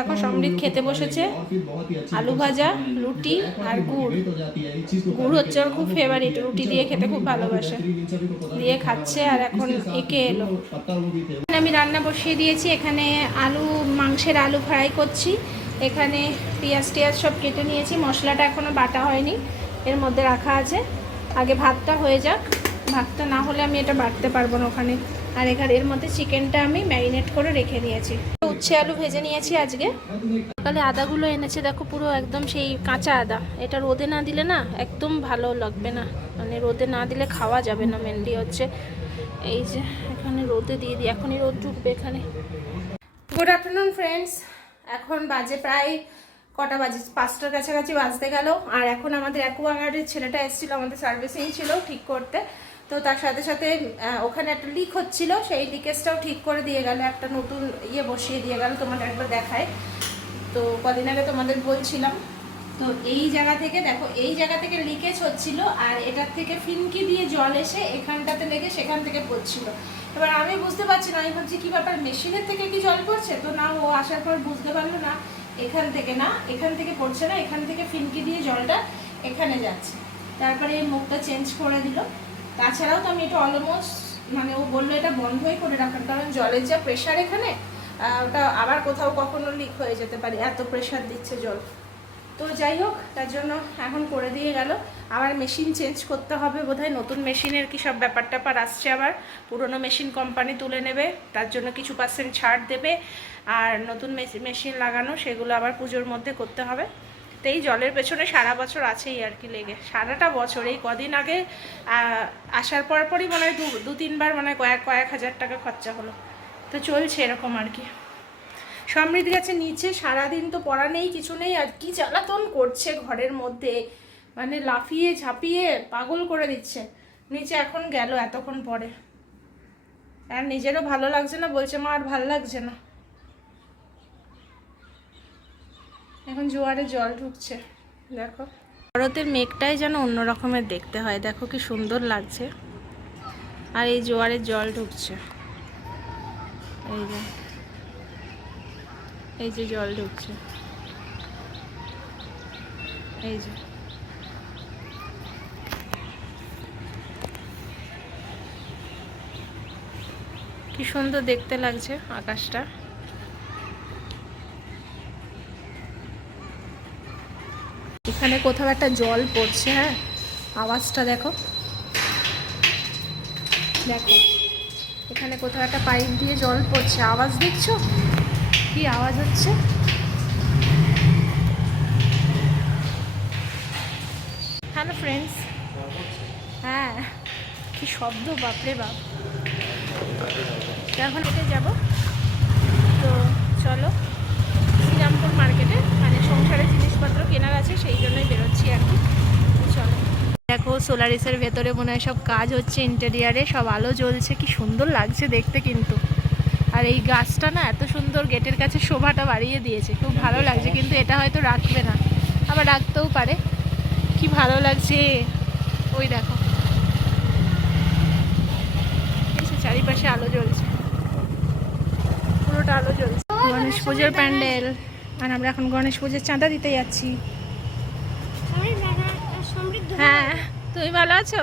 দেখো, সমৃদ্ধ খেতে বসেছে। আলু ভাজা, রুটি আর গুড়। গুড় হচ্ছে ওর খুব ফেভারিট রুটি দিয়ে খেতে খুব ভালোবাসে। দিয়ে খাচ্ছে আর এখন একে এলো। এখানে আমি রান্না বসিয়ে দিয়েছি। এখানে আলু, মাংসের আলু ফ্রাই করছি। এখানে পেঁয়াজ টিয়াজ সব কেটে নিয়েছি। মশলাটা এখনও বাটা হয়নি, এর মধ্যে রাখা আছে। আগে ভাতটা হয়ে যাক। ভাতটা না হলে আমি এটা বাটতে পারব না ওখানে। আর এখানে এর মধ্যে চিকেনটা আমি ম্যারিনেট করে রেখে দিয়েছি। উচ্ছে আলু ভেজে নিয়েছি আজকে। সকালে আদাগুলো এনেছে দেখো পুরো একদম সেই কাঁচা আদা। এটা রোদে না দিলে না একদম ভালো লাগবে না। মানে রোদে না দিলে খাওয়া যাবে না মেনলি হচ্ছে। এই যে এখানে রোদে দিয়ে দিই এখনই রোদ ঢুকবে এখানে। গুড আফটারনুন ফ্রেন্ডস এখন বাজে প্রায় কটা বাজে পাঁচটার কাছাকাছি বাজতে গেল। আর এখন আমাদের অ্যাকোয়াগার্ডের ছেলেটা এসেছিল আমাদের সার্ভিসিং ছিল ঠিক করতে। তো তার সাথে সাথে ওখানে একটা লিক হচ্ছিল, সেই লিকেজটাও ঠিক করে দিয়ে গেল, একটা নতুন ইয়ে বসিয়ে দিয়ে গেল তোমাদের একবার দেখায়। তো কদিন আগে তোমাদের বলছিলাম। তো এই জায়গা থেকে, দেখো, এই জায়গা থেকে লিকেজ হচ্ছিল, আর এটার থেকে ফিনকি দিয়ে জল এসে এখানটাতে লেগে সেখান থেকে পড়ছিল। এবার আমি বুঝতে পারছি না, আমি ভাবছি কি ব্যাপার, মেশিনের থেকে কি জল পড়ছে? তো না, ও আসার পর বুঝতে পারল না, এখান থেকে না, এখান থেকে পড়ছে না, এখান থেকে ফিনকি দিয়ে জলটা এখানে যাচ্ছে। তারপরে এই মুখটা চেঞ্জ করে দিল। তাছাড়াও তো আমি এটা অলমোস্ট মানে ও বলল এটা বন্ধই করে রাখার কারণ জলের যা প্রেশার এখানে ওটা আবার কোথাও কখনো লিক হয়ে যেতে পারে, এত প্রেশার দিচ্ছে জল। তো যাই হোক, তার জন্য এখন করে দিয়ে গেল। আবার মেশিন চেঞ্জ করতে হবে বোধহয়, নতুন মেশিনের কি সব ব্যাপার ট্যাপার আসছে আবার। পুরনো মেশিন কোম্পানি তুলে নেবে, তার জন্য কিছু পার্সেন্ট ছাড় দেবে, আর নতুন মেশিন লাগানো, সেগুলো আবার পুজোর মধ্যে করতে হবে। তো এই জলের পেছনে সারা বছর আছেই আর কি লেগে। সারাটা বছর, এই কদিন আগে আসার পর পরই মনে হয় দু তিনবার মনে কয়েক কয়েক হাজার টাকা খরচা হলো। তো চলছে এরকম আর কি। সমৃদ্ধি গেছে নিচে, সারাদিন তো পড়া নেই, কিছু নেই, আর কি জ্বালাতন করছে ঘরের মধ্যে। মানে লাফিয়ে, ঝাঁপিয়ে, পাগল করে দিচ্ছে। নিচে এখন গেল এতক্ষণ পরে। আর নিজেরও ভালো লাগছে না, বলছে, মা, আর ভালো লাগছে না। এখন জোয়ারে জল ঢুকছে, দেখো। শরতের মেঘটাই যেন অন্য রকমের দেখতে হয়, দেখো কি সুন্দর লাগছে। আর এই জোয়ারে জল ঢুকছে। এই যে এই যে জল ঢুকছে। এই যে। কি সুন্দর দেখতে লাগছে আকাশটা। এখানে কোথাও একটা জল পড়ছে হ্যাঁ? আওয়াজটা দেখো। দেখো, এখানে কোথাও একটা পাইপ দিয়ে জল পড়ছে। আওয়াজ দেখছ? কি আওয়াজ হচ্ছে? হ্যালো ফ্রেন্ডস হ্যাঁ কি শব্দ, বাপরে বাপ। এখন হেঁটে যাব? তো চলো, শ্রীরামপুর মার্কেটে সংসারের জিনিসপত্র কেনার আছে সেই জন্যই বেরোচ্ছি আর কি চলো। দেখো সোলারিসের ভেতরে মনে হয় সব কাজ হচ্ছে ইন্টেরিয়ারে সব আলো জ্বলছে কি সুন্দর লাগছে দেখতে কিন্তু। আর এই গাছটা না এত সুন্দর গেটের কাছে শোভাটা বাড়িয়ে দিয়েছে খুব ভালো লাগছে কিন্তু এটা হয়তো রাখবে না। আবার রাখতেও পারে। কি ভালো লাগছে। ওই দেখো। চারিপাশে আলো জ্বলছে। পুরোটা আলো জ্বলছে। গণেশ পুজোর প্যান্ডেল। আর আমরা এখন গণেশ পুজোর চাঁদা দিতে যাচ্ছি। হ্যাঁ তুমি ভালো আছো?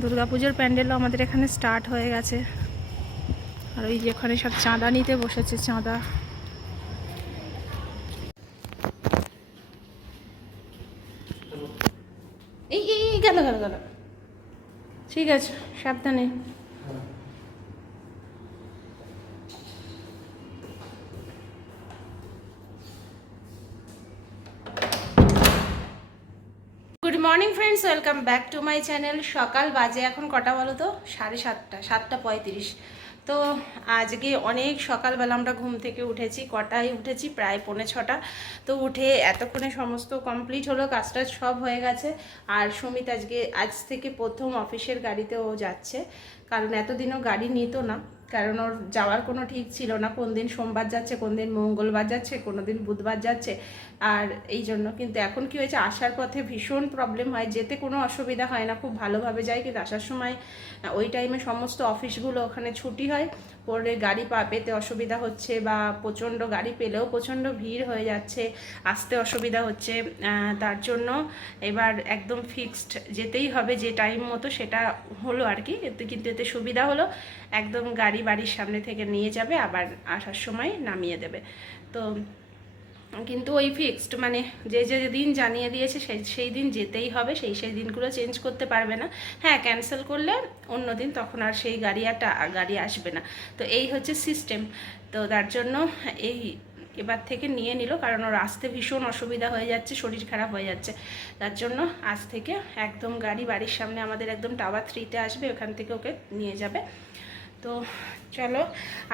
দুর্গাপুজোর প্যান্ডেলও আমাদের এখানে স্টার্ট হয়ে গেছে। আর ওই যে ওখানে সব চাঁদা নিতে বসেছে চাঁদা। এই গেল গেল গেল। ঠিক আছে সাবধানে। Friends welcome back to my channel সকাল বাজে, এখন কটা বলো তো? সাড়ে সাতটা সাতটা পঁয়ত্রিশ। তো আজকে অনেক সকালবেলা আমরা ঘুম থেকে উঠেছি, কটায় উঠেছি? প্রায় পৌনে ছটা। তো উঠে এতক্ষণে সমস্ত কমপ্লিট হলো, কাজটা সব হয়ে গেছে। আর সুমিত আজকে, আজ থেকে প্রথম অফিসের গাড়িতে ও যাচ্ছে। কারণ এতদিনও গাড়ি নিত না। কারণ ওর যাওয়ার কোনো ঠিক ছিল না। কোন দিন সোমবার যাচ্ছে, কোন দিন মঙ্গলবার যাচ্ছে, কোনো দিন বুধবার যাচ্ছে। আর এই জন্য কিন্তু এখন কি হয়েছে, আসার পথে ভীষণ প্রবলেম হয়, যেতে কোনো অসুবিধা হয় না, খুব ভালোভাবে যায়। কিন্তু আসার সময় ওই টাইমে সমস্ত অফিসগুলো ওখানে ছুটি হয়। পরে গাড়ি পা, পেতে অসুবিধা হচ্ছে বা প্রচণ্ড গাড়ি পেলেও প্রচণ্ড ভিড় হয়ে যাচ্ছে, আসতে অসুবিধা হচ্ছে তার জন্য এবার একদম ফিক্সড যেতেই হবে যে টাইম মতো সেটা হলো আর কি। কিন্তু এতে সুবিধা হলো, একদম গাড়ি বাড়ির সামনে থেকে নিয়ে যাবে, আবার আসার সময় নামিয়ে দেবে। তো কিন্তু ওই ফিক্সড মানে যে যে দিন জানিয়ে দিয়েছে সেই সেই দিন যেতেই হবে, সেই সেই দিনগুলো চেঞ্জ করতে পারবে না। হ্যাঁ ক্যান্সেল করলে অন্য দিন তখন আর সেই গাড়ি আর টা- গাড়ি আসবে না। তো এই হচ্ছে সিস্টেম তো তার জন্য এই এবার থেকে নিয়ে নিল, কারণ ওর আসতে ভীষণ অসুবিধা হয়ে যাচ্ছে, শরীর খারাপ হয়ে যাচ্ছে। তার জন্য আজ থেকে একদম গাড়ি, বাড়ির সামনে আমাদের একদম টাওয়ার থ্রিতে আসবে, ওখান থেকে ওকে নিয়ে যাবে। তো চলো,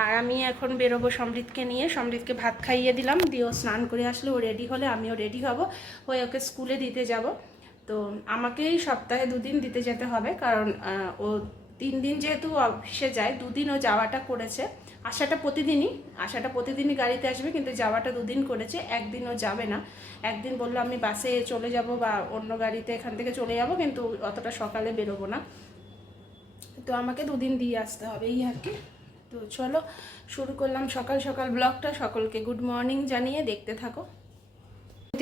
আর আমি এখন বেরোবো সমৃদ্ধকে নিয়ে। সমৃদ্ধকে ভাত খাইয়ে দিলাম, দিয়ে ও স্নান করে আসলে। ও রেডি হলে আমিও রেডি হব। হয়ে ওকে স্কুলে দিতে যাব। তো আমাকেই সপ্তাহে দুদিন দিতে যেতে হবে, কারণ ও তিন দিন যেহেতু অফিসে যায়, দুদিন ও যাওয়াটা করেছে। আসাটা প্রতিদিনই আসাটা প্রতিদিনই গাড়িতে আসবে, কিন্তু যাওয়াটা দুদিন করেছে। একদিন ও যাবে না। একদিন বলল, আমি বাসে চলে যাব বা অন্য গাড়িতে এখান থেকে চলে যাব, কিন্তু অতটা সকালে বেরোবো না। তো আমাকে দুদিন দিয়ে আসতে হবে এই আর কি। তো চলো, শুরু করলাম সকাল সকাল ব্লগটা সকলকে গুড মর্নিং জানিয়ে দেখতে থাকো।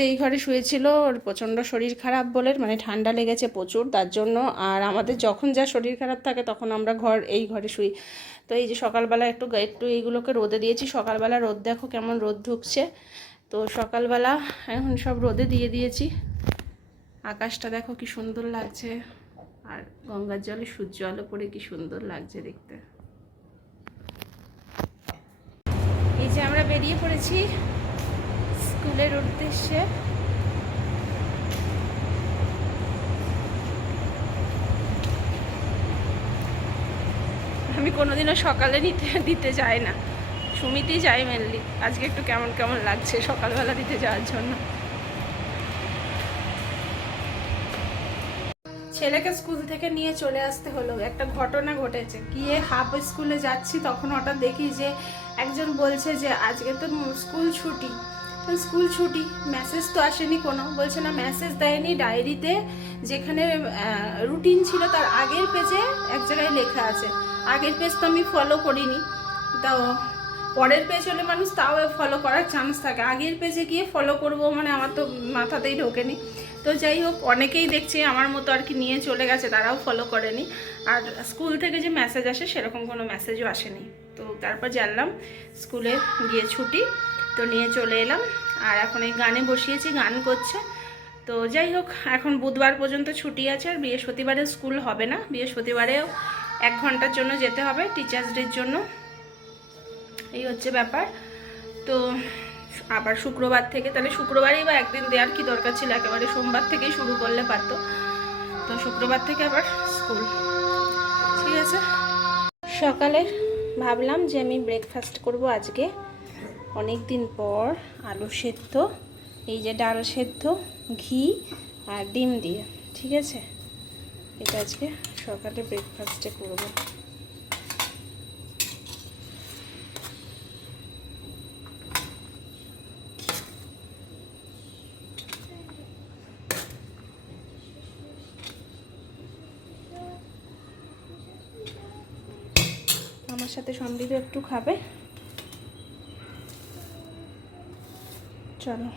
এই ঘরে শুয়েছিল ওর প্রচণ্ড শরীর খারাপ বলে মানে ঠান্ডা লেগেছে প্রচুর, তার জন্য। আর আমাদের যখন যা শরীর খারাপ থাকে তখন আমরা ঘর, এই ঘরে শুই। তো এই যে সকালবেলা একটু একটু এইগুলোকে রোদে দিয়েছি। সকালবেলা রোদ দেখো কেমন রোদ ঢুকছে। তো সকালবেলা এখন সব রোদে দিয়ে দিয়েছি। আকাশটা দেখো কি সুন্দর লাগছে। আর গঙ্গার জলে সূর্য আলো পড়ে কি সুন্দর লাগছে দেখতে। এই যে আমরা বেরিয়ে পড়েছি স্কুলের উদ্দেশ্যে। আমি কোনোদিনও সকালে নিতে, দিতে যাই না। সুমিতেই যাই মেনলি আজকে একটু কেমন কেমন লাগছে সকালবেলা দিতে যাওয়ার জন্য? ছেলেকে স্কুল থেকে নিয়ে চলে আসতে হলো। একটা ঘটনা ঘটেছে। গিয়ে হাফ স্কুলে যাচ্ছি, তখন হঠাৎ দেখি যে একজন বলছে যে, আজকে তো স্কুল ছুটি। স্কুল ছুটি মেসেজ তো আসেনি কোনো। বলছে, না মেসেজ দেয়নি। ডায়েরিতে যেখানে রুটিন ছিল তার আগের পেজে এক জায়গায় লেখা আছে। আগের পেজ তো আমি ফলো করিনি। তাও পরের পেজ হলে মানুষ তাও ফলো করার চান্স থাকে। আগের পেজে গিয়ে ফলো করব মানে আমার তো মাথাতেই ঢোকেনি। তো যাই হোক, অনেকেই দেখছি আমার মতো আর কি নিয়ে চলে গেছে, তারাও ফলো করেনি। আর স্কুল থেকে যে মেসেজ আসে, সেরকম কোনো মেসেজও আসেনি। তো তারপর জানলাম স্কুলে গিয়ে ছুটি, তো নিয়ে চলে এলাম। আর এখন এই গানে বসিয়েছি, গান করছে। তো যাই হোক, এখন বুধবার পর্যন্ত ছুটি আছে, আর বৃহস্পতিবারে স্কুল হবে না। বৃহস্পতিবারেও এক ঘণ্টার জন্য যেতে হবে টিচার্স ডের জন্য। এই হচ্ছে ব্যাপার। তো আবার শুক্রবার থেকে, তাহলে শুক্রবারেই বা একদিন দেওয়ার কি দরকার ছিল? একেবারে সোমবার থেকেই শুরু করলে পারতো। তো শুক্রবার থেকে আবার স্কুল। ঠিক আছে? সকালে ভাবলাম যে আমি ব্রেকফাস্ট করব আজকে। অনেক দিন পর আলু সেদ্ধ, এই যে ডাল সেদ্ধ, ঘি আর ডিম দিয়ে। ঠিক আছে? এটা আজকে সকালে ব্রেকফাস্টে করব আমার সাথে সমৃদ্ধ একটু খাবে। চলো।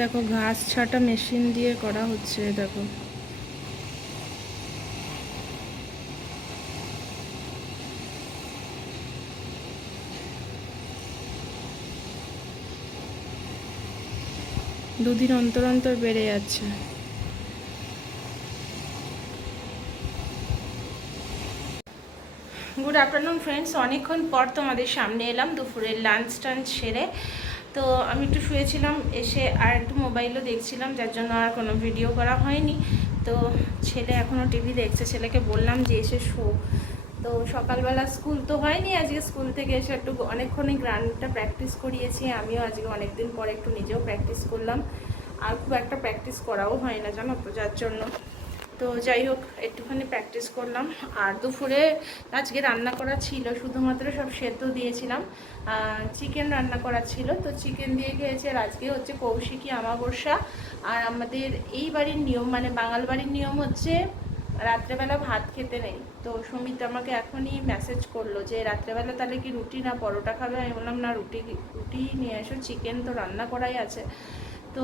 দেখো, ঘাস ছাটা মেশিন দিয়ে করা হচ্ছে, দেখো। দুদিন অন্তর অন্তর বেড়ে যাচ্ছে। গুড আফটারনুন ফ্রেন্ডস অনেকক্ষণ পর তোমাদের সামনে এলাম দুপুরের লাঞ্চ টাঞ্চ সেরে। তো আমি একটু শুয়েছিলাম, এসে আর একটু মোবাইলও দেখছিলাম, যার জন্য আর কোনো ভিডিও করা হয়নি। তো ছেলে এখনও টিভি দেখছে, ছেলেকে বললাম যে এসে শো। তো সকালবেলা স্কুল তো হয়নি, আজকে স্কুল থেকে এসে একটু অনেকক্ষণই গানটা প্র্যাকটিস করিয়েছি। আমিও আজকে অনেকদিন পরে একটু নিজেও প্র্যাকটিস করলাম। আর খুব একটা প্র্যাকটিস করাও হয় না জানো তো, যার জন্য তো যাই হোক, একটুখানি প্র্যাকটিস করলাম। আর দুপুরে আজকে রান্না করা ছিল, শুধুমাত্র সব সেদ্ধ দিয়েছিলাম। চিকেন রান্না করা ছিল। তো চিকেন দিয়ে খেয়েছি, আর আজকে হচ্ছে কৌশিকী আমাবস্যা আর আমাদের এই বাড়ির নিয়ম মানে বাঙাল বাড়ির নিয়ম হচ্ছে রাত্রেবেলা ভাত খেতে নেই। তো সুমিত আমাকে এখনই মেসেজ করল যে, রাত্রেবেলা তাহলে কি রুটি না পরোটা খাবে? আমি বললাম, না, রুটি রুটি নিয়ে এসো চিকেন তো রান্না করাই আছে। তো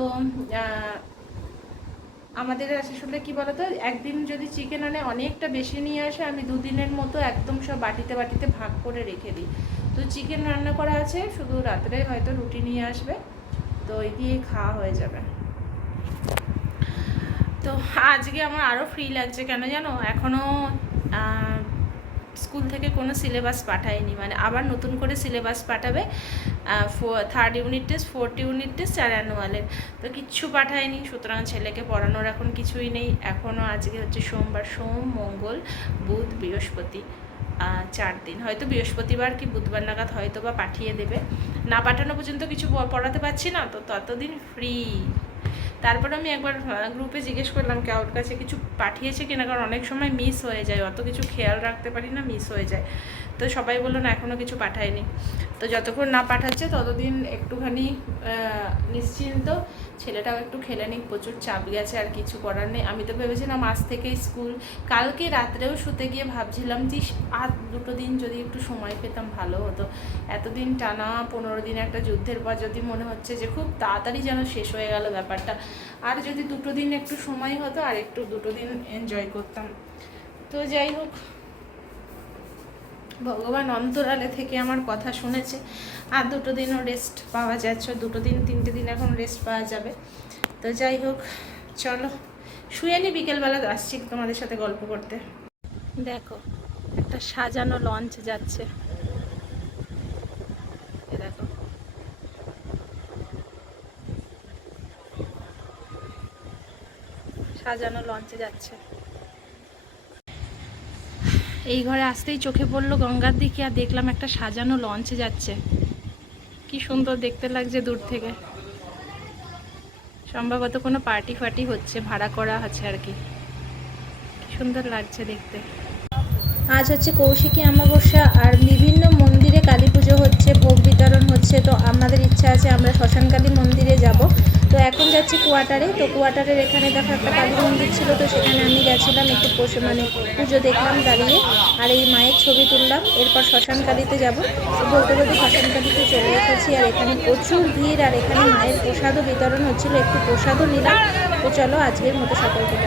আমাদের আসলে কি বলতো, একদিন যদি চিকেন আনে, অনেকটা বেশি নিয়ে আসে, আমি দুদিনের মতো একদম সব বাটিতে বাটিতে ভাগ করে রেখে দিই। তো চিকেন রান্না করা আছে, শুধু রাত্রে হয়তো রুটি নিয়ে আসবে, তো ওই দিয়ে খাওয়া হয়ে যাবে। তো আজকে আমার আরও ফ্রি লাগছে, কেন জানো? এখনও স্কুল থেকে কোনো সিলেবাস পাঠায়নি। মানে আবার নতুন করে সিলেবাস পাঠাবে third unit test fourth unit test আর অ্যানুয়ালের তো কিচ্ছু পাঠায়নি, সুতরাং ছেলেকে পড়ানোর এখন কিছুই নেই। এখনও আজকে হচ্ছে সোমবার, সোম, মঙ্গল, বুধ, বৃহস্পতি চার দিন। হয়তো বৃহস্পতিবার কি বুধবার নাগাদ হয়তো বা পাঠিয়ে দেবে। না পাঠানো পর্যন্ত কিছু পড়াতে পারছি না, তো ততদিন ফ্রি তারপর আমি একবার গ্রুপে জিজ্ঞেস করলাম কারোর কাছে কিছু পাঠিয়েছে কিনা, কারণ অনেক সময় মিস হয়ে যায়। অত কিছু খেয়াল রাখতে পারি না মিস হয়ে যায়। তো সবাই বলল, না এখনও কিছু পাঠায়নি। তো যতক্ষণ না পাঠাচ্ছে, ততদিন একটুখানি নিশ্চিন্ত। ছেলেটাও একটু খেলে নিক, প্রচুর চাপ গেছে, আর কিছু করার নেই। আমি তো ভেবেছিলাম আজ থেকেই স্কুল। কালকে রাত্রেও শুতে গিয়ে ভাবছিলাম যে আর দুটো দিন যদি একটু সময় পেতাম, ভালো হতো। এতদিন টানা পনেরো দিন একটা যুদ্ধের পর যদি মনে হচ্ছে যে খুব তাড়াতাড়ি যেন শেষ হয়ে গেল ব্যাপারটা আর যদি দুটো দিন একটু সময় হতো, আর একটু দুটো দিন এনজয় করতাম। তো যাই হোক, ভগবান অন্তরালে থেকে আমার কথা শুনেছে। আর দুটো দিনও রেস্ট পাওয়া যাচ্ছে, দুটো দিন, তিনটে দিন এখন রেস্ট পাওয়া যাবে। তো যাই হোক, চলো, শুয়ে নি, বিকেলবেলা আসছি তোমাদের সাথে গল্প করতে। দেখো, একটা সাজানো লঞ্চ যাচ্ছে এ দেখো সাজানো লঞ্চে যাচ্ছে। এই ঘরে আসতেই চোখে পড়ল গঙ্গার দিকে আর দেখলাম একটা সাজানো লঞ্চে যাচ্ছে। কি সুন্দর দেখতে লাগছে দূর থেকে। সম্ভবত কোনো পার্টি ফার্টি হচ্ছে ভাড়া করা আছে আর কি। সুন্দর লাগছে দেখতে। আজ হচ্ছে কৌশিকী অমাবস্যা আর বিভিন্ন মন্দিরে কালী পুজো হচ্ছে ভোগ বিতরণ হচ্ছে তো আমাদের ইচ্ছা আছে আমরা শ্মশানকালী মন্দিরে যাব। তো এখন যাচ্ছি কোয়ার্টারে। তো কোয়ার্টারের এখানে দেখো একটা কালী মন্দির ছিল, তো সেখানে আমি গেছিলাম একটু পোষে মানে পুজো দেখলাম দাঁড়িয়ে। আর এই মায়ের ছবি তুললাম। এরপর শ্মশানকালীতে যাব। বলতে বলতে শ্মশানকালীতে চলে এসেছি, আর এখানে প্রচুর ভিড়, আর এখানে মায়ের প্রসাদও বিতরণ হচ্ছিল। একটু প্রসাদও নিলাম। তো চলো আজকের মতো সকলকে